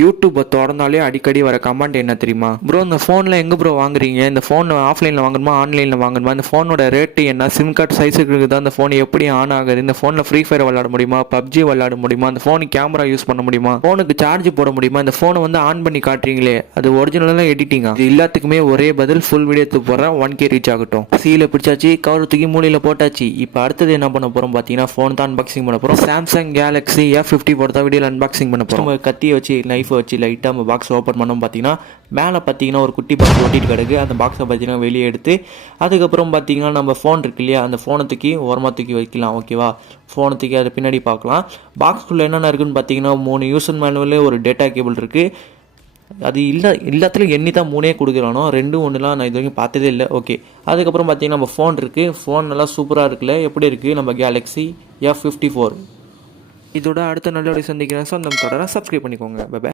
யூடியூப்பை திறந்தாலே அடிக்கடி வர கமெண்ட் என்ன தெரியுமா? ப்ரோ இந்த ஃபோனில் எங்கே ப்ரோ வாங்குறீங்க? இந்த ஃபோன் ஆஃப்லைனில் வாங்கணுமா ஆன்லைனில் வாங்கணுமா? இந்த ஃபோனோட ரேட்டு என்ன? சிம் கார்டு சைஸுக்கு இருக்குது? அந்த ஃபோன் எப்படி ஆன் ஆகுது? இந்த ஃபோனில் ஃப்ரீ ஃபயர் விளாட முடியுமா? பப்ஜி விளாட முடியுமா? அந்த ஃபோனுக்கு கேமரா யூஸ் பண்ண முடியுமா? ஃபோனுக்கு சார்ஜ் போட முடியுமா? இந்த ஃபோனை வந்து ஆன் பண்ணி காட்டுறீங்களே அது ஒரிஜினலாக எடிட்டிங்கா? இது எல்லாத்துக்குமே ஒரே பதில், ஃபுல் வீடியோ தூக்கு போடுறேன் 1K ரீச் ஆகட்டும். சீல பிடிச்சாச்சு, கவர் தூக்கி மூலையில் போட்டாச்சு. இப்போ அடுத்தது என்ன பண்ண போகிறோம் பார்த்தீங்கன்னா, ஃபோன் தான் அன்பாக்சிங் பண்ண போகிறோம். சாம்சங் கேலக்ஸி F54 தான் வீடியோவில் அன்பாக்சிங் பண்ண போகிறோம். கத்தியை வச்சு நைஃபை வச்சு லைட்டாக பாக்ஸ் ஓப்பன் பண்ணோம். பார்த்தீங்கன்னா மேலே பார்த்தீங்கன்னா ஒரு குட்டி பாக்ஸ் ஒட்டிட்டு கிடக்கு. அந்த பாக்ஸை பார்த்தீங்கன்னா வெளியே எடுத்து அதுக்கப்புறம் பார்த்தீங்கன்னா நம்ம ஃபோன் இருக்கு இல்லையா, அந்த ஃபோனை தூக்கி ஓரமாக தூக்கி வைக்கலாம். ஓகேவா, ஃபோனை தூக்கி அதை பின்னாடி பார்க்கலாம். பாக்ஸ்குள்ளே என்னென்ன இருக்குன்னு பார்த்தீங்கன்னா 3 யூசர் மேனுவல், ஒரு டேட்டா கேபிள் இருக்குது. அது எல்லாத்துலையும் எண்ணி தான் 3 கொடுக்குறானோ, 2 1லாம் நான் இது வரைக்கும் பார்த்ததே இல்லை. ஓகே, அதுக்கப்புறம் பார்த்தீங்கன்னா நம்ம ஃபோன் இருக்குது. ஃபோன் நல்லா சூப்பராக இருக்குல்ல, எப்படி இருக்குது நம்ம கேலக்ஸி F54. இதோட அடுத்த நல்ல சந்திக்கிறேன். ஸோ நம்ம தொடர சப்ஸ்கிரைப் பண்ணிக்கோங்க. பை.